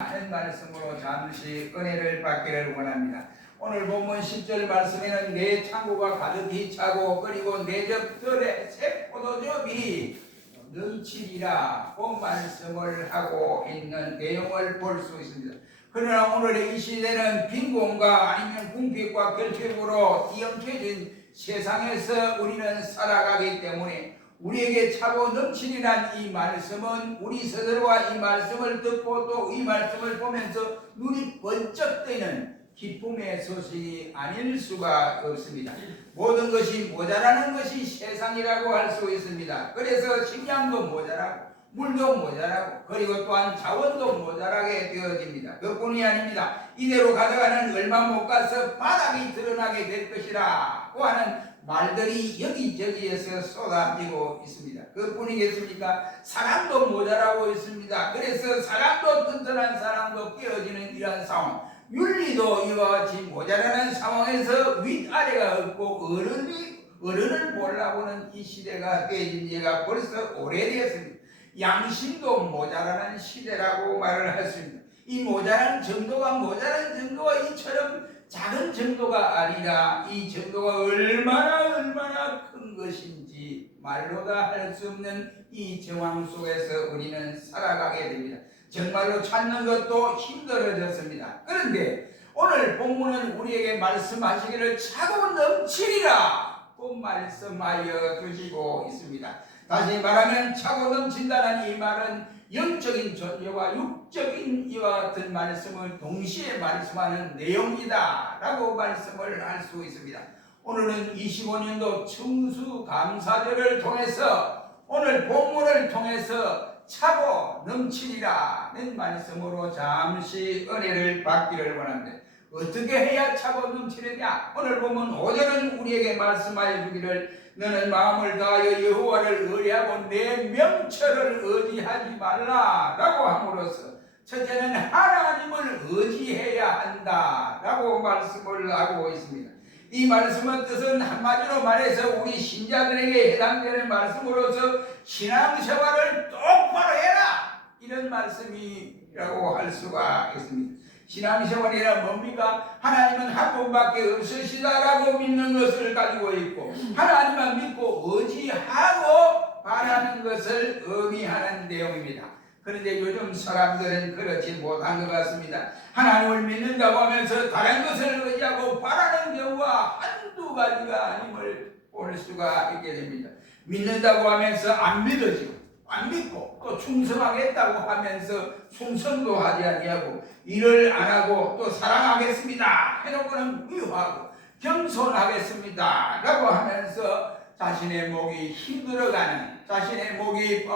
하는 말씀으로 잠시 은혜를 받기를 원합니다. 오늘 본문 10절 말씀에는 내 창고가 가득히 차고 그리고 내 젖들에 새 포도즙이 넘치리라 그 말씀을 하고 있는 내용을 볼 수 있습니다. 그러나 오늘의 이 시대는 빈곤과 아니면 궁핍과 결핍으로 뒤엉켜진 세상에서 우리는 살아가기 때문에 우리에게 차고 넘치리란 이 말씀은 우리 스스로가 이 말씀을 듣고 또 이 말씀을 보면서 눈이 번쩍 뜨이는 기쁨의 소식이 아닐 수가 없습니다. 모든 것이 모자라는 것이 세상이라고 할 수 있습니다. 그래서 식량도 모자라고 물도 모자라고 그리고 또한 자원도 모자라게 되어집니다. 그뿐이 아닙니다. 이대로 가다가는 얼마 못 가서 바닥이 드러나게 될 것이라고 하는 말들이 여기저기에서 쏟아지고 있습니다. 그뿐이겠습니까? 사람도 모자라고 있습니다. 그래서 사람도 튼튼한 사람도 깨어지는 이러한 상황, 윤리도 이와 같이 모자라는 상황에서 윗아래가 없고 어른을 몰라보는 이 시대가 되어진 지가 벌써 오래되었습니다. 양심도 모자라는 시대라고 말을 할 수 있습니다. 이 모자란 정도가 이처럼 작은 정도가 아니라 이 정도가 얼마나 큰 것인지 말로 다 할 수 없는 이 정황 속에서 우리는 살아가게 됩니다. 정말로 찾는 것도 힘들어졌습니다. 그런데 오늘 본문은 우리에게 말씀하시기를 차고 넘치리라 또 말씀하여 주시고 있습니다. 다시 말하면 차고 넘친다는 이 말은 영적인 존재와 육적인 이와 같은 말씀을 동시에 말씀하는 내용이다 라고 말씀을 할 수 있습니다. 오늘은 25년도 청수감사절을 통해서 오늘 본문을 통해서 차고 넘치리라는 말씀으로 잠시 은혜를 받기를 원합니다. 어떻게 해야 차고 넘치느냐? 오늘 보면 5절은 우리에게 말씀하여 주기를 너는 마음을 다하여 여호와를 의뢰하고 내 명철을 의지하지 말라 라고 함으로써 첫째는 하나님을 의지해야 한다 라고 말씀을 하고 있습니다. 이 말씀의 뜻은 한마디로 말해서 우리 신자들에게 해당되는 말씀으로서 신앙생활을 똑바로 해라 이런 말씀이라고 할 수가 있습니다. 신앙생활이란 뭡니까? 하나님은 한 분밖에 없으시다라고 믿는 것을 가지고 있고 하나님만 믿고 의지하고 바라는 것을 의미하는 내용입니다. 그런데 요즘 사람들은 그렇지 못한 것 같습니다. 하나님을 믿는다고 하면서 다른 것을 의지하고 바라는 경우가 한두 가지가 아님을 볼 수가 있게 됩니다. 믿는다고 하면서 안 믿어지고 안 믿고 또 충성하겠다고 하면서 충성도 하지 아니하고 일을 안 하고 또 사랑하겠습니다 해놓고는 미워하고 겸손하겠습니다 라고 하면서 자신의 목이 힘들어가는 자신의 목이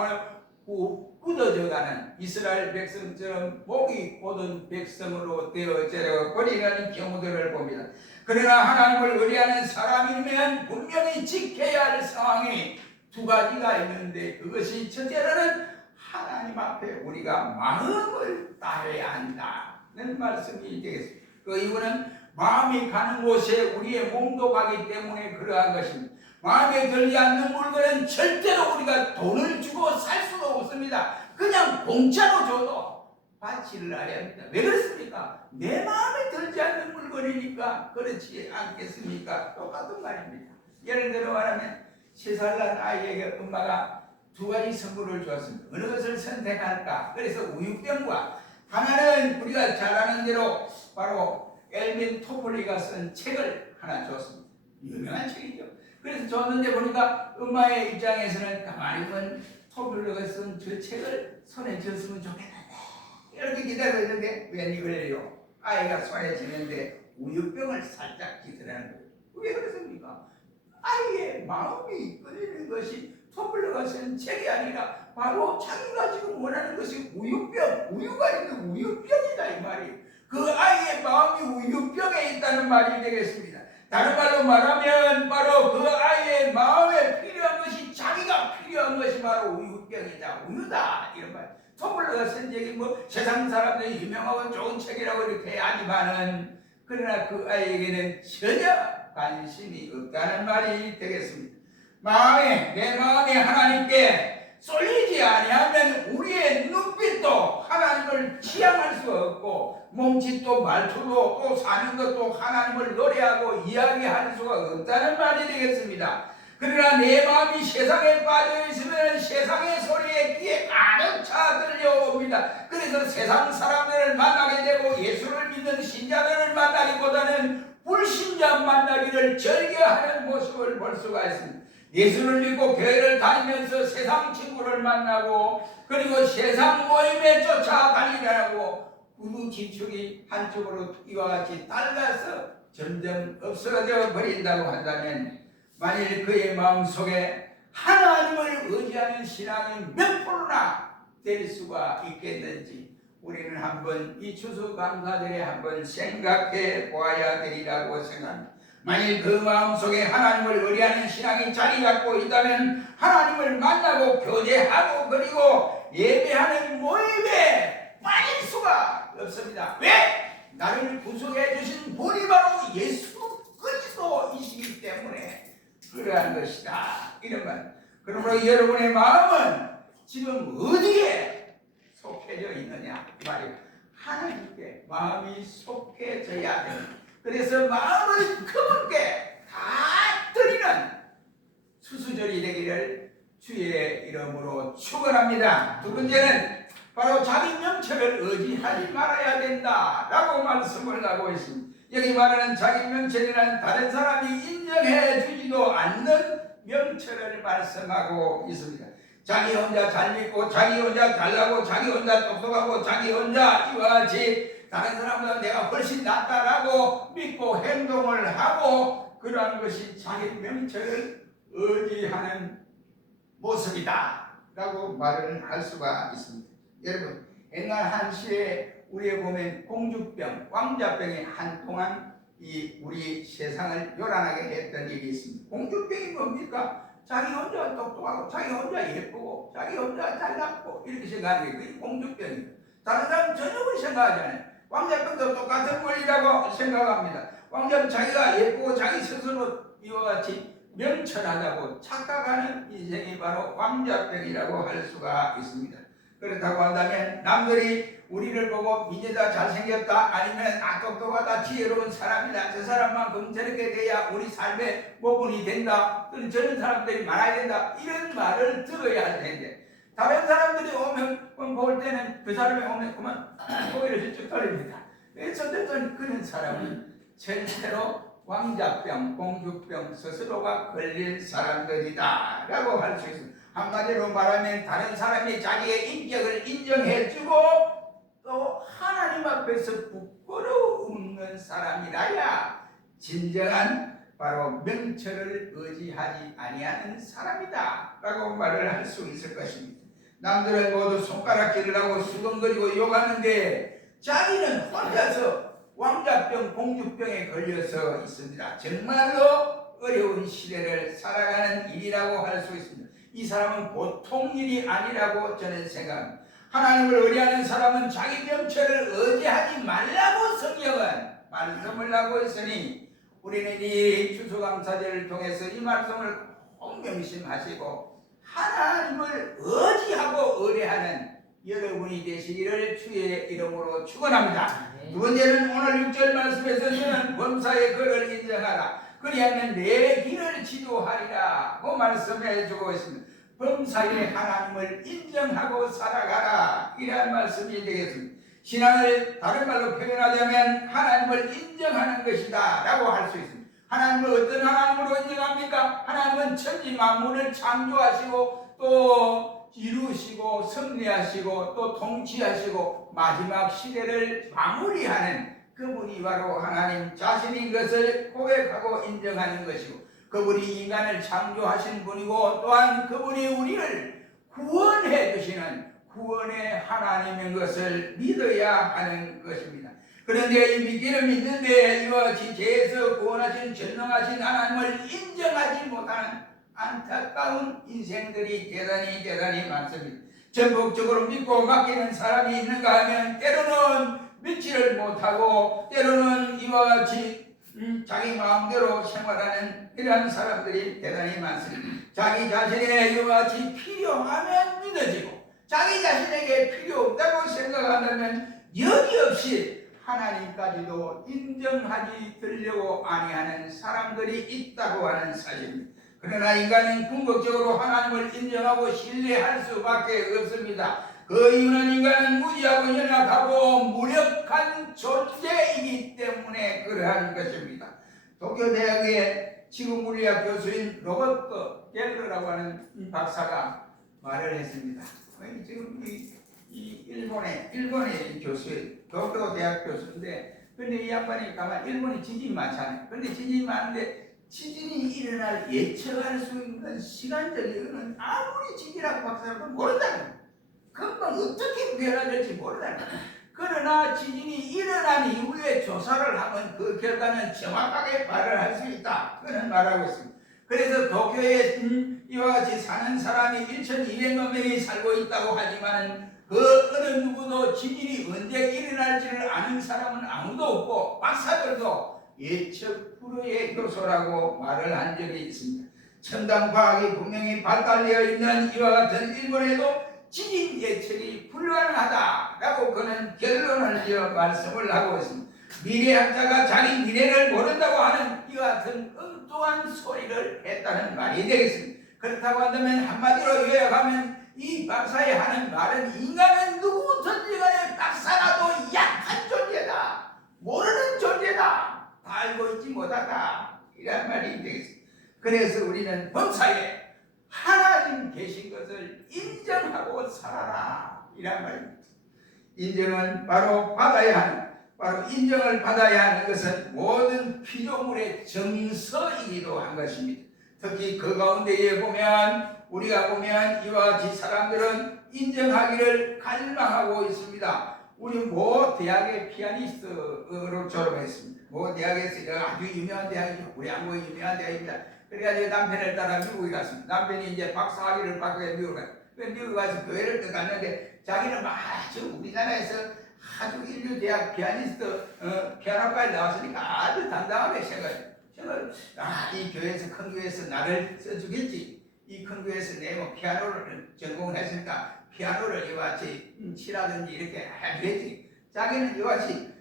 굳어져가는 이스라엘 백성처럼 목이 곧은 백성으로 되어져 버리는 경우들을 봅니다. 그러나 하나님을 의뢰하는 사람이면 분명히 지켜야 할 상황이 두 가지가 있는데 그것이 첫째로는 하나님 앞에 우리가 마음을 다해야 한다는 말씀이 되겠습니다. 그 이유는 마음이 가는 곳에 우리의 몸도 가기 때문에 그러한 것입니다. 마음에 들지 않는 물건은 절대로 우리가 돈을 주고 살 수가 없습니다. 그냥 공짜로 줘도 받지를 않아야 합니다. 왜 그렇습니까? 내 마음에 들지 않는 물건이니까 그렇지 않겠습니까? 똑같은 말입니다. 예를 들어 말하면 3살 난 아이에게 엄마가 두 가지 선물을 주었습니다. 어느 것을 선택할까? 그래서 우유병과 하나는 우리가 잘 아는 대로 바로 엘빈 토플리가 쓴 책을 하나 줬습니다. 유명한 책이죠. 그래서 줬는데 보니까 엄마의 입장에서는 가만히 보면 토플리가 쓴 저 책을 손에 쥐었으면 좋겠는데 이렇게 기다렸는데 웬일이래요? 아이가 손에 쥐는데 우유병을 살짝 기다리는 거예요. 왜 그렇습니까? 아이의 마음이 끌리는 것이 토플러가 쓴 책이 아니라 바로 자기가 지금 원하는 것이 우유병, 우유가 있는 우유병이다 이 말이에요. 그 아이의 마음이 우유병에 있다는 말이 되겠습니다. 다른 말로 말하면 바로 그 아이의 마음에 필요한 것이 자기가 필요한 것이 바로 우유병이다, 우유다 이런 말. 토플러가 쓴 책이 뭐 세상 사람들이 유명하고 좋은 책이라고 이렇게 하지만은 그러나 그 아이에게는 전혀 관심이 없다는 말이 되겠습니다. 내 마음에 하나님께 쏠리지 아니하면 우리의 눈빛도 하나님을 취향할 수가 없고 몸짓도 말투도 또 사는 것도 하나님을 노래하고 이야기할 수가 없다는 말이 되겠습니다. 그러나 내 마음이 세상에 빠져 있으면 세상의 소리에 귀에 가득 차 들려옵니다. 그래서 세상 사람들을 만나게 되고 예수를 믿는 신자들을 만나기보다는 불신자 만나기를 즐겨하는 모습을 볼 수가 있습니다. 예수를 믿고 교회를 다니면서 세상 친구를 만나고 그리고 세상 모임에 쫓아 달리려고 구두 지축이 한쪽으로 이와 같이 달라서 점점 없어져 버린다고 한다면 만일 그의 마음속에 하나님을 의지하는 신앙이 몇 프로나 될 수가 있겠는지 우리는 한번 이 추수감사절에 한번 생각해 보아야 되리라고 생각합니다. 만일 그 마음속에 하나님을 의지하는 신앙이 자리 잡고 있다면 하나님을 만나고 교제하고 그리고 예배하는 모임에 빠질 수가 없습니다. 왜? 나를 구속해 주신 분이 바로 예수 그리스도이시기 때문에 그러한 것이다. 이런 말. 그러므로 여러분의 마음은 지금 어디에 속해져 있느냐 이 말이에요. 하나님께 마음이 속해져야 됩니다. 그래서 마음을 그분께 다 드리는 수수절이 되기를 주의 이름으로 축원합니다. 두 번째는 바로 자기 명철을 의지하지 말아야 된다라고 말씀을 하고 있습니다. 여기 말하는 자기 명철이란 다른 사람이 인정해 주지도 않는 명철을 말씀하고 있습니다. 자기 혼자 잘 믿고 자기 혼자 잘나고 자기 혼자 똑똑하고 자기 혼자 이와 같이 다른 사람보다 내가 훨씬 낫다라고 믿고 행동을 하고 그러한 것이 자기 명철을 의지하는 모습이다 라고 말을 할 수가 있습니다. 여러분 옛날 한시에 우리에 보면 공주병, 왕자병이 한동안 이 우리 세상을 요란하게 했던 일이 있습니다. 공주병이 뭡니까? 자기 혼자 똑똑하고 자기 혼자 예쁘고 자기 혼자 잘났고 이렇게 생각하는 게 그게 공주병입니다. 다른 사람 전혀 그렇게 생각하지 않아요. 왕자병도 똑같은 권리라고 생각합니다. 왕자는 자기가 예쁘고 자기 스스로 이와 같이 명철하다고 착각하는 인생이 바로 왕자병이라고 할 수가 있습니다. 그렇다고 한다면 남들이 우리를 보고 민재다 잘생겼다 아니면 똑똑하다 지혜로운 사람이다 저 사람만큼 저렇게 돼야 우리 삶의 모범이 된다 저런 사람들이 많아야 된다 이런 말을 들어야 할 텐데 다른 사람들이 오면 볼 때는 그 사람이 오면 그만 고개를 쭉 돌립니다. 어쨌든 그런 사람은 절대로 왕자병, 공주병 스스로가 걸릴 사람들이다 라고 할 수 있습니다. 한마디로 말하면 다른 사람이 자기의 인격을 인정해주고 또 하나님 앞에서 부끄러움없는 사람이라야 진정한 바로 명철을 의지하지 아니하는 사람이다 라고 말을 할 수 있을 것입니다. 남들은 모두 손가락질을 하고 수근거리고 욕하는데 자기는 혼자서 왕자병, 공주병에 걸려서 있습니다. 정말로 어려운 시대를 살아가는 일이라고 할 수 있습니다. 이 사람은 보통 일이 아니라고 저는 생각합니다. 하나님을 의지하는 사람은 자기 명철을 의지하지 말라고 성경은 말씀을 하고 있으니 우리는 이 추수감사절을 통해서 이 말씀을 꼭 명심하시고 하나님을 의지하고 의뢰하는 여러분이 되시기를 주의 이름으로 축원합니다. 두 번째는 오늘 6절 말씀에서는 범사의 그를 인정하라. 그리하면 내 길을 지도하리라 고 말씀해 주고 있습니다. 범사에 하나님을 인정하고 살아가라 이러한 말씀이 되겠습니다. 신앙을 다른 말로 표현하자면 하나님을 인정하는 것이다 라고 할 수 있습니다. 하나님을 어떤 하나님으로 인정합니까? 하나님은 천지 만물을 창조하시고 또 이루시고 섭리하시고 또 통치하시고 마지막 시대를 마무리하는 그분이 바로 하나님 자신인 것을 고백하고 인정하는 것이고 그분이 인간을 창조하신 분이고 또한 그분이 우리를 구원해 주시는 구원의 하나님인 것을 믿어야 하는 것입니다. 그런데 이 믿기는 믿는데 이와 같이 죄에서 구원하신 전능하신 하나님을 인정하지 못하는 안타까운 인생들이 대단히 많습니다. 전폭적으로 믿고 맡기는 사람이 있는가 하면 때로는 믿지를 못하고 때로는 이와 같이 자기 마음대로 생활하는 이러한 사람들이 대단히 많습니다. 자기 자신의 이와 같이 필요하면 믿어지고 자기 자신에게 필요 없다고 생각한다면 여지없이 하나님까지도 인정하지 들려고 아니하는 사람들이 있다고 하는 사실입니다. 그러나 인간은 궁극적으로 하나님을 인정하고 신뢰할 수밖에 없습니다. 그 이유는 인간은 무지하고 연약하고 무력한 존재이기 때문에 그러한 것입니다. 도쿄대학의 지구물리학 교수인 로버트 갤러라고 하는 박사가 말을 했습니다. 지금 이 일본의 교수예요. 도쿄대학 교수인데, 근데 이 양반이 가만 일본이 지진이 많잖아요. 근데 지진이 많은데 지진이 일어날 예측할 수 있는 시간적인 아무리 지진이라고 박사라도 모른다는 거예요. 금방 어떻게 변화될지 모른다는 거예요. 그러나 지진이 일어난 이후에 조사를 하면 그 결과는 정확하게 발언할 수 있다. 그런 말하고 있습니다. 그래서 도쿄에 이와 같이 사는 사람이 1,200만 명이 살고 있다고 하지만 그 어느 누구도 지진이 언제 일어날지를 아는 사람은 아무도 없고 박사들도 예측 불허의 교소라고 말을 한 적이 있습니다. 첨단 과학이 분명히 발달되어 있는 이와 같은 일본에도 지진 예측이 불가능하다라고 그는 결론을 지어 말씀을 하고 있습니다. 미래학자가 자기 미래를 모른다고 하는 이와 같은 엉뚱한 소리를 했다는 말이 되겠습니다. 그렇다고 한다면 한마디로 요약하면 이 박사의 하는 말은 인간은 누구든지 간에 박사라도 약한 존재다, 모르는 존재다, 다 알고 있지 못하다, 이란 말이 되겠습니다. 그래서 우리는 범사에 하나님 계신 것을 인정하고 살아라, 이란 말입니다. 인정은 바로 받아야 하는, 바로 인정을 받아야 하는 것은 모든 피조물의 정서이기도 한 것입니다. 특히 그 가운데에 보면 우리가 보면 이와 같이 사람들은 인정하기를 갈망하고 있습니다. 우리 모 대학의 피아니스트로 졸업했습니다. 모 대학에서 아주 유명한 대학이죠. 우리 한국의 유명한 대학입니다. 그래가지고 남편을 따라 미국에 갔습니다. 남편이 이제 박사학위를 받고 미국에 갔어요. 미국에 가서 교회를 떠났는데 자기는 아주 우리나라에서 아주 인류 대학 피아니스트 피아노과에 나왔으니까 아주 당당하게 생각해요. 이 교회에서 큰 교회에서 나를 써주겠지. 이 큰 교회에서 내 피아노를 전공을 했으니까 피아노를 이와 같이 치라든지 이렇게 해주겠지. 자기는 이와 같이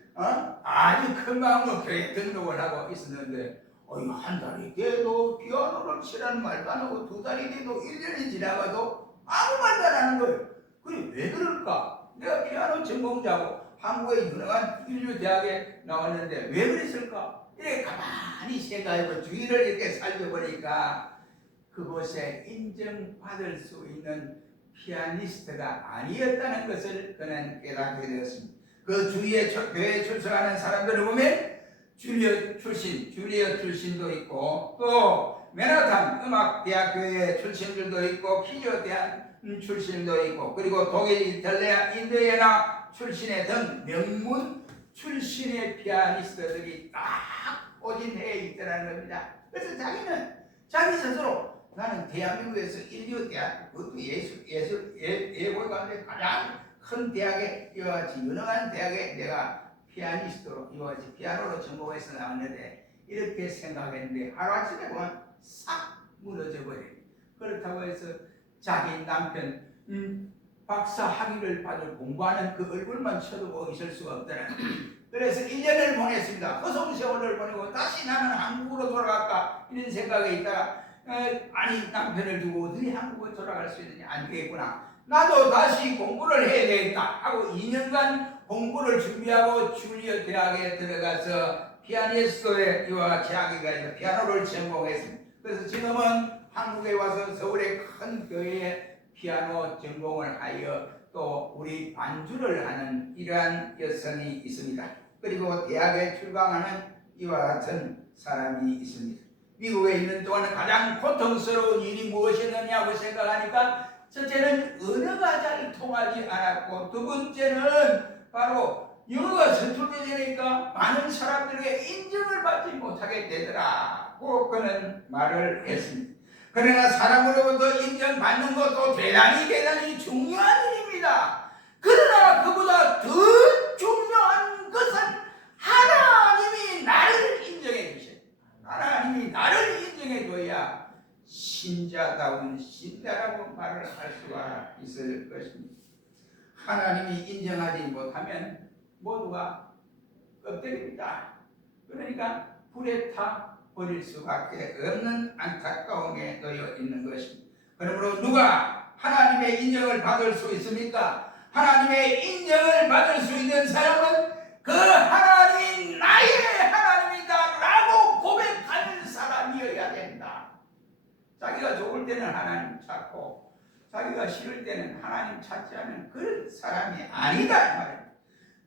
아주 큰 마음으로 교회 등록을 하고 있었는데 한 달이 돼도 피아노를 치라는 말도 안 하고 2달이 돼도 1년이 지나가도 아무 말도 안 하는 거예요. 그래 왜 그럴까? 내가 피아노 전공자고 한국의 유명한 인류 대학에 나왔는데 왜 그랬을까? 이렇게 가만히 생각해보고 주위를 이렇게 살펴보니까 그곳에 인정받을 수 있는 피아니스트가 아니었다는 것을 그는 깨닫게 되었습니다. 그 주위에 교회에 출석하는 사람들을 보면 줄리어 출신도 있고 또 맨하탄 음악대학교의 출신들도 있고 키저 대학 출신도 있고 그리고 독일, 이탈리아, 인도에나 출신의 등 명문 출신의 피아니스트들이 딱 포진해 있더라는 겁니다. 그래서 자기는 자기 스스로 나는 대한민국에서 인류 대학, 그것도 예술 가운데 가장 큰 대학에 이와 같이 유능한 대학에 내가 피아니스트로 이와 같이 피아노로 전공해서 나왔는데 이렇게 생각했는데 하루아침에 보면 싹 무너져 버려요. 그렇다고 해서 자기 남편 박사 학위를 받을 공부하는 그 얼굴만 쳐다보고 있을 수가 없더라. 그래서 1년을 보냈습니다. 허송세월을 보내고 다시 나는 한국으로 돌아갈까 이런 생각에 있다가 아니 남편을 두고 어떻게 한국으로 돌아갈 수 있느냐, 안 되겠구나. 나도 다시 공부를 해야 되겠다 하고 2년간 공부를 준비하고 줄리어 대학에 들어가서 피아니스트의 이와 같이 학위가 피아노를 전공했습니다. 그래서 지금은 한국에 와서 서울의 큰 교회에 피아노 전공을 하여 또 우리 반주를 하는 이러한 여성이 있습니다. 그리고 대학에 출강하는 이와 같은 사람이 있습니다. 미국에 있는 동안 가장 고통스러운 일이 무엇이었느냐고 생각하니까 첫째는 언어가 잘 통하지 않았고 두 번째는 바로 영어가 서툴게 되니까 많은 사람들에게 인정을 받지 못하게 되더라고 그는 말을 했습니다. 그러나 사람으로부터 인정받는 것도 대단히 중요한 일입니다. 그러나 그보다 더 중요한 것은 하나님이 나를 인정해 여자다운 신자라고 말을 할 수가 있을 것입니다. 하나님이 인정하지 못하면 모두가 껍데기입니다. 그러니까 불에 타 버릴 수밖에 없는 안타까움에 놓여 있는 것입니다. 그러므로 누가 하나님의 인정을 받을 수 있습니까? 하나님의 인정을 받을 수 있는 사람은 그 하나님이 나의 하나님이다 라고 고백하는 사람이어야 된다. 자기가 좋을 때는 하나님 찾고 자기가 싫을 때는 하나님 찾지 않는 그런 사람이 아니다 이 말입니다.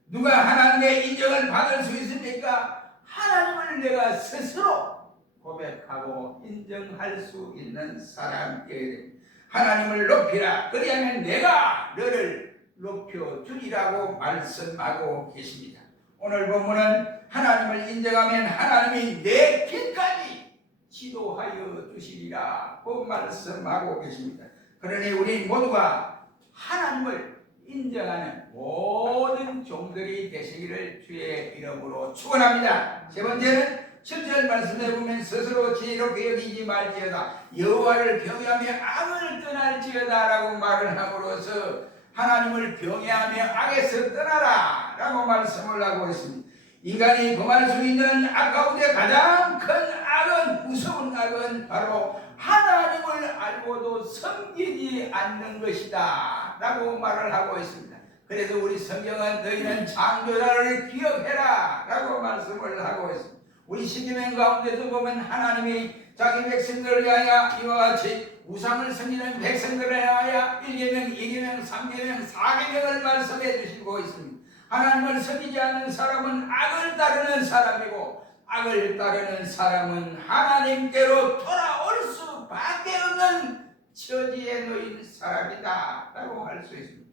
누가 하나님의 인정을 받을 수 있습니까? 하나님을 내가 스스로 고백하고 인정할 수 있는 사람이어야 됩니다. 하나님을 높이라 그리하면 내가 너를 높여주리라고 말씀하고 계십니다. 오늘 본문은 하나님을 인정하면 하나님이 내 길까지 지도하여 주시리라고 말씀하고 계십니다. 그러니 우리 모두가 하나님을 인정하는 모든 종들이 되시기를 주의 이름으로 축원합니다. 세 번째는 7절 말씀에 보면 스스로 지혜롭게 여기지 말지어다 여호와를 경외하며 악을 떠날지어다 라고 말을 함으로써 하나님을 경외하며 악에서 떠나라 라고 말씀을 하고 있습니다. 인간이 범할 수 있는 악 가운데 가장 큰 악은 무서운 악은 바로 하나님을 알고도 섬기지 않는 것이다 라고 말을 하고 있습니다. 그래서 우리 성경은 너희는 창조자를 기억해라 라고 말씀을 하고 있습니다. 우리 십계명 가운데도 보면 하나님이 자기 백성들을 위하여 이와 같이 우상을 섬기는 백성들을 위하여 1계명, 2계명, 3계명, 4계명을 말씀해 주시고 있습니다. 하나님을 섬기지 않는 사람은 악을 따르는 사람이고 악을 따르는 사람은 하나님께로 돌아올 수밖에 없는 처지에 놓인 사람이다 라고 할 수 있습니다.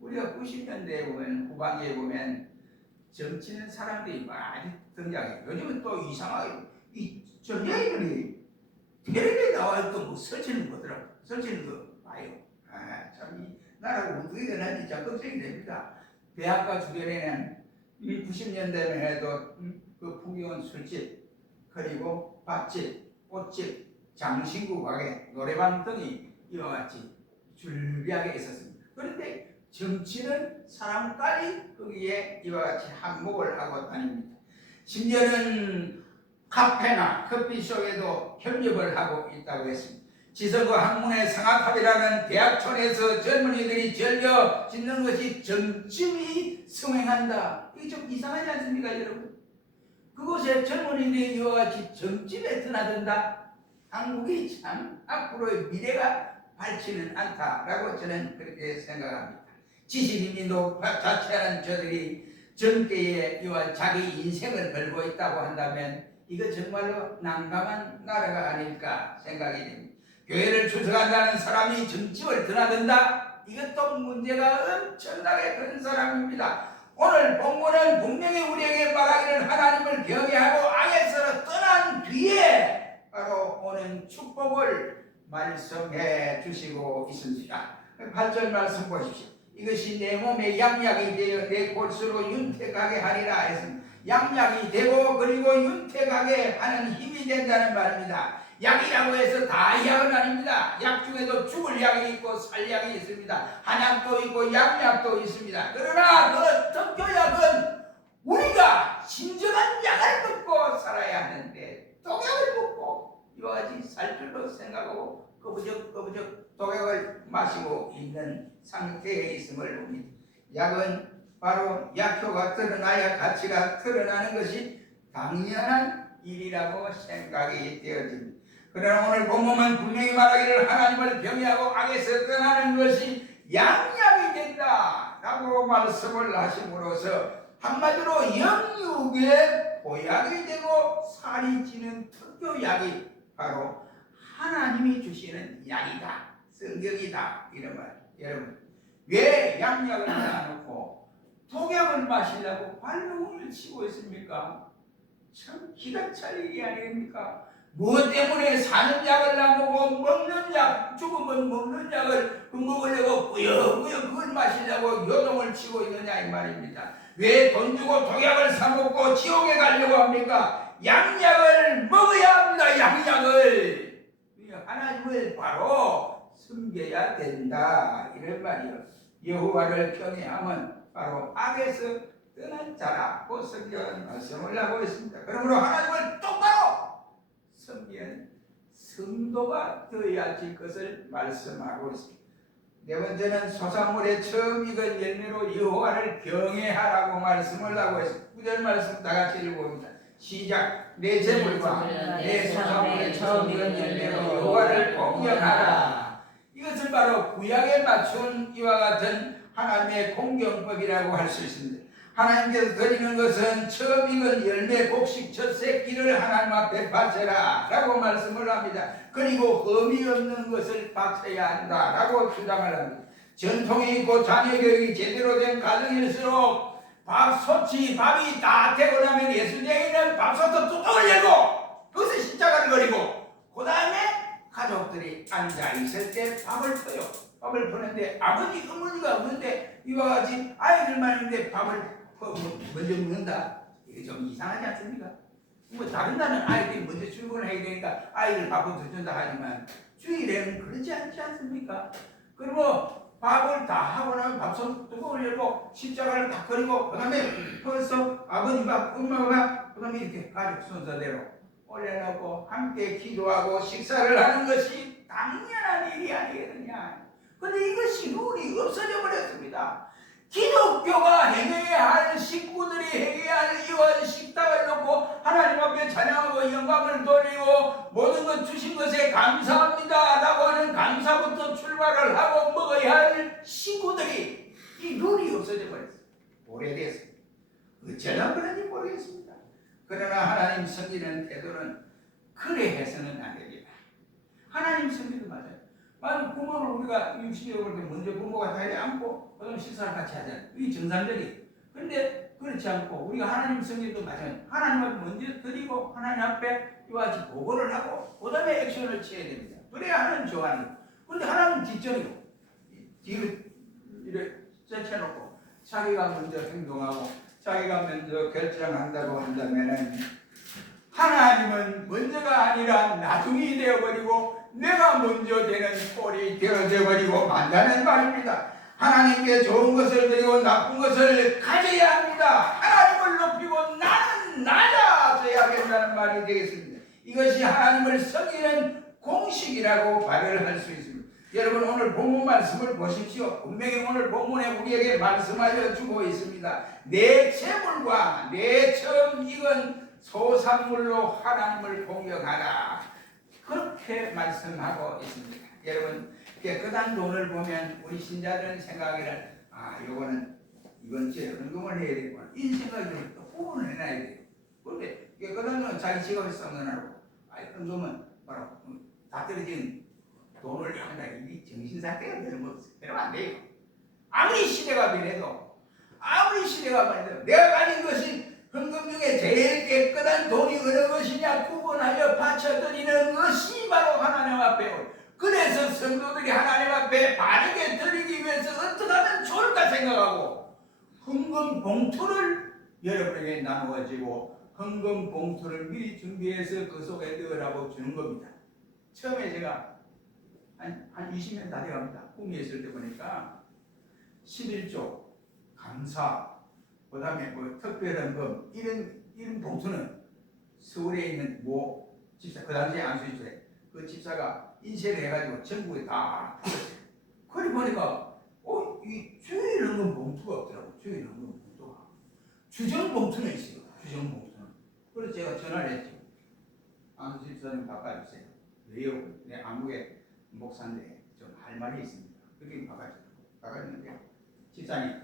우리가 90년대에 보면 후반기에 보면 정치는 사람들이 많이 등장해요. 요즘은 또 이상하게 이 정치인들이 텔레비에 나와있던 뭐 설치는 거더라고요. 설치는 거 봐요. 참 이 나라가 어떻게 되는지 참 걱정이 됩니다. 대학가 주변에는 90년대만 해도 그 풍경은 술집, 그리고 밥집, 꽃집, 장신구 가게, 노래방 등이 이와 같이 줄비하게 있었습니다. 그런데 정치는 사람까지 거기에 이와 같이 한몫을 하고 다닙니다. 심지어는 카페나 커피숍에도 협력을 하고 있다고 했습니다. 지성고 학문의 상학합이라는 대학촌에서 젊은이들이 즐겨 짓는 것이 정치이 성행한다. 이게 좀 이상하지 않습니까 여러분? 그곳에 젊은이들이 이와 같이 정치에 드나든다. 한국이 참 앞으로의 미래가 밝지는 않다라고 저는 그렇게 생각합니다. 지식인이 자취하는 저들이 젊게에 이와 자기 인생을 걸고 있다고 한다면 이거 정말로 난감한 나라가 아닐까 생각이 됩니다. 교회를 출석한다는 사람이 정치를 드나든다? 이것도 문제가 엄청나게 큰 사람입니다. 오늘 본문은 분명히 우리에게 말하기를 하나님을 경외하고 악에서 떠난 뒤에 바로 오는 축복을 말씀해 주시고 있습니다. 8절 말씀 보십시오. 이것이 내 몸에 양약이 되어 내 골수로 윤택하게 하리라 했습니다. 양약이 되고 그리고 윤택하게 하는 힘이 된다는 말입니다. 약이라고 해서 다 약은 아닙니다. 약 중에도 죽을 약이 있고 살 약이 있습니다. 한약도 있고 양약도 있습니다. 그러나 그 특효약은 우리가 진정한 약을 먹고 살아야 하는데 독약을 먹고 이와 같이 살 줄로 생각하고 꺼부적 독약을 마시고 있는 상태에 있음을 봅니다. 약은 바로 약효가 드러나야 가치가 드러나는 것이 당연한 일이라고 생각이 되어집니다. 그러나 오늘 본문은 분명히 말하기를 하나님을 경외하고 악에서 떠나는 것이 양약이 된다 라고 말씀을 하심으로써 한마디로 영육의 보약이 되고 살이 찌는 특효약이 바로 하나님이 주시는 약이다, 성경이다 이런 말. 여러분 왜 양약을 놔놓고 독약을 마시려고 발버둥을 치고 있습니까? 참 기가 찰 일이 아닙니까? 무엇 때문에 사는 약을 나보고 먹는 약, 죽으면 먹는 약을 먹으려고 꾸역꾸역 그걸 마시려고 요동을 치고 있느냐 이 말입니다. 왜 돈 주고 독약을 사먹고 지옥에 가려고 합니까? 양약을 먹어야 합니다. 양약을. 하나님을 바로 섬겨야 된다 이런 말이요. 여호와를 경외하면 바로 악에서 떠난 자라고 성경은 말씀을 하고 있습니다. 그러므로 하나님을 똑바로 섬기는 성도가 되어야 할 것을 말씀하고 있습니다. 네 번째는 소산물의 처음 익은 열매로 여호와를 경외하라고 말씀을 하고 있습니다. 9절 말씀 다 같이 읽어봅니다. 시작. 내 재물과 내 소산물의 처음 익은 열매로 여호와를 공경하라. 이것을 바로 구약에 맞춘 이와 같은 하나님의 공경법이라고 할 수 있습니다. 하나님께서 드리는 것은 처음 익은 열매 곡식 첫 새끼를 하나님 앞에 바쳐라 라고 말씀을 합니다. 그리고 흠이 없는 것을 바쳐야 한다 라고 주장을 합니다. 전통이 있고 자녀교육이 제대로 된 가정일수록 밥솥이 밥이 다 되고 나면 예수쟁이는 밥솥도 뚜껑을 열고 그것을 십자가를 그리고 그 다음에 가족들이 앉아있을 때 밥을 퍼요. 밥을 퍼는데 아버지 어머니가 없는데 이와 같이 아이들만 있는데 밥을 먼저 먹는다. 이게 좀 이상하지 않습니까? 뭐 다른 날은 아이들이 먼저 출근을 해야 되니까 아이들 밥을 더 준다 하지만 주일에는 그렇지 않지 않습니까? 그리고 밥을 다 하고 나면 밥솥 뚜껑을 열고 십자가를 딱 그리고 그 다음에 벌써 아버지 밥, 엄마 밥, 그 다음에 이렇게 가족 순서대로 올려놓고 함께 기도하고 식사를 하는 것이 당연한 일이 아니겠느냐. 근데 이것이 룰이 없어져 버렸습니다. 기독교가 행해야 할 식구들이 행해야 할 이와 식탁을 놓고 하나님 앞에 찬양하고 영광을 돌리고 모든 것 주신 것에 감사합니다 라고 하는 감사부터 출발을 하고 먹어야 할 식구들이 이 룰이 없어져 버렸어요. 오래됐습니다. 어쩌다 그런지 모르겠습니다. 그러나 하나님 섬기는 태도는 그래 해서는 안 됩니다. 하나님 섬기도 맞아요. 만약 부모를 우리가 60여 올 때 먼저 부모가 다리 안고 그다음 식사를 같이 하잖아요. 이게 정상적이. 그런데 그렇지 않고 우리가 하나님 섬기도 맞아요. 하나님 앞에 먼저 드리고 하나님 앞에 이와 같이 보고를 하고 그 다음에 액션을 취해야 됩니다. 그래야 하나님 좋아하는 거예요. 그런데 하나님 뒷전이고 뒤를 이렇게 젖혀놓고 자기가 먼저 행동하고 자기가 먼저 결정한다고 한다면은 하나님은 먼저가 아니라 나중이 되어버리고 내가 먼저 되는 꼴이 되어져 버리고 만다는 말입니다. 하나님께 좋은 것을 드리고 나쁜 것을 가져야 합니다. 하나님을 높이고 나는 낮아져야 된다는 말이 되겠습니다. 이것이 하나님을 섬기는 공식이라고 발언을 할 수 있습니다. 여러분 오늘 본문 말씀을 보십시오. 분명히 오늘 본문에 우리에게 말씀하여 주고 있습니다. 내 재물과 내 처음 익은 소산물로 하나님을 공경하라. 그렇게 말씀하고 있습니다. 여러분 깨끗한 돈을 보면 우리 신자들은 생각하기를 이건 제 헌금을 해야 되구나. 이 생각을 또 후원을 해놔야 돼요. 그런데 깨끗한 돈은 자기 직업에 써놓으라고 헌금은 바로 다 떨어진 돈을 한다. 이게 정신상태가 되면 안 돼요. 아무리 시대가 변해도 내가 가진 것이 헌금 중에 제일 깨끗한 돈이 어느 것이냐 구분하여 바쳐드리는 것이 바로 하나님 앞에 그래서 성도들이 하나님 앞에 바르게 드리기 위해서 어떻게 하면 좋을까 생각하고 헌금 봉투를 여러분에게 나누어지고 헌금 봉투를 미리 준비해서 그 속에 넣으라고 주는 겁니다. 처음에 제가 한 20년 다 돼갑니다. 꿈이 있을 때 보니까 11조 감사 그 다음에 뭐 특별헌금 이런 봉투는 서울에 있는 모 집사 그 당시에 안수집사에 그 집사가 인쇄를 해가지고 전국에 다 풀었어요. 그리 보니까 이 주일헌금 봉투가 없더라고. 주일헌금 봉투가 주정 봉투는 있어요. 주정 봉투는. 그래서 제가 전화를 했죠. 안수집사님 바꿔주세요. 왜요? 내 안국에 목사인데 좀 할 말이 있습니다. 그렇게 바꿔주는데 집사님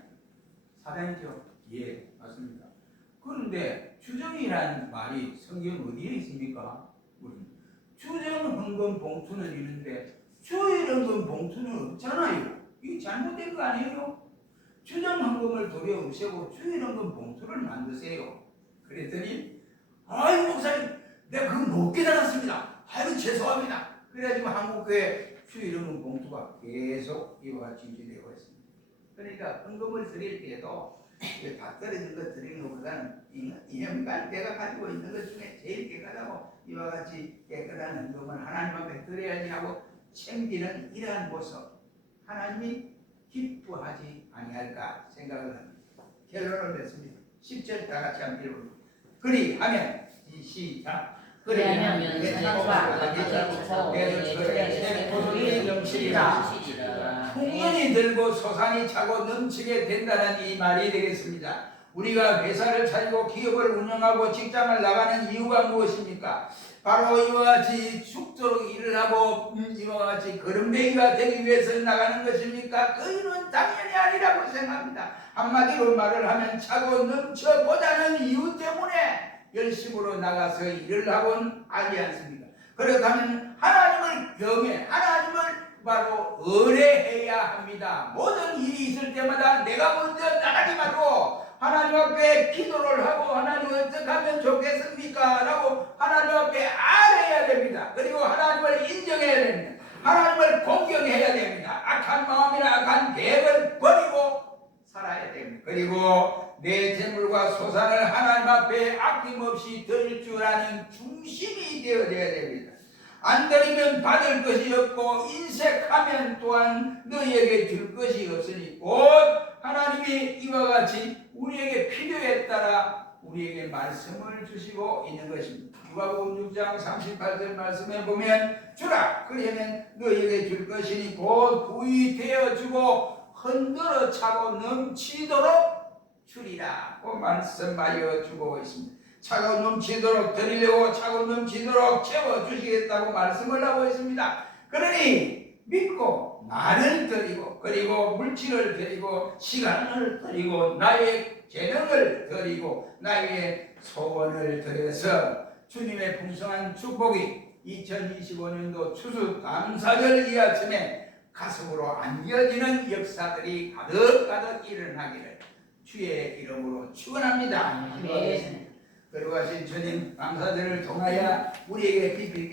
사장이죠? 예, 맞습니다. 그런데 주정이라는 말이 성경 어디에 있습니까? 주정헌금 봉투는 있는데 주일헌금 봉투는 없잖아요. 이게 잘못된 거 아니에요? 주정헌금을 도려 없애고 주일헌금 봉투를 만드세요. 그랬더니 목사님 내가 그거 못 깨달았습니다. 죄송합니다. 그래가지고 한국교회 주일헌금 봉투가 계속 이와 같이 유지되고 있습니다. 그러니까 헌금을 드릴 때에도 다 떨어진 것 드리는 것보다는 이년간 내가 가지고 있는 것 중에 제일 깨끗하고 이와 같이 깨끗한 행동을 하나님 앞에 드려야지 하고 챙기는 이러한 모습 하나님이 기뻐하지 아니할까 생각을 합니다. 결론을 냈습니다. 10절 다 같이 한번 읽어봅니다. 그리하면 시작 그리하면 서로가 포도주 넘치리라 풍년이 들고 소산이 차고 넘치게 된다는 이 말이 되겠습니다. 우리가 회사를 차리고 기업을 운영하고 직장을 나가는 이유가 무엇입니까? 바로 이와 같이 죽도록 일을 하고 이와 같이 거름뱅이가 되기 위해서 나가는 것입니까? 그는 당연히 아니라고 생각합니다. 한마디로 말을 하면 차고 넘쳐보자는 이유 때문에 열심으로 나가서 일을 하곤 하지 않습니까? 그렇다면 하나님을 경외, 하나님을 바로 의뢰해야 합니다. 모든 일이 있을 때마다 내가 먼저 나가지 말고 하나님 앞에 기도를 하고 하나님 어떻게 하면 좋겠습니까? 라고 하나님 앞에 아뢰야 됩니다. 그리고 하나님을 인정해야 됩니다. 하나님을 공경해야 됩니다. 악한 마음이나 악한 계획을 버리고 살아야 됩니다. 그리고 내 재물과 소산을 하나님 앞에 아낌없이 드릴 줄 아는 중심이 되어야 됩니다. 안 드리면 받을 것이 없고 인색하면 또한 너희에게 줄 것이 없으니 곧 하나님이 이와 같이 우리에게 필요에 따라 우리에게 말씀을 주시고 있는 것입니다. 누가복음 6장 38절 말씀에 보면 주라 그러면 너희에게 줄 것이니 곧 부이 되어주고 흔들어 차고 넘치도록 주리라 고 말씀하여 주고 있습니다. 차고 넘치도록 드리려고 차고 넘치도록 채워주시겠다고 말씀을 하고 있습니다. 그러니 믿고 말을 드리고 그리고 물질을 드리고 시간을 드리고 나의 재능을 드리고 나의 소원을 드려서 주님의 풍성한 축복이 2025년도 추수감사절 이 아침에 가슴으로 안겨지는 역사들이 가득가득 일어나기를 주의 이름으로 축원합니다. 네. 거룩하신 주님 감사절을 통하여 우리에게 깊이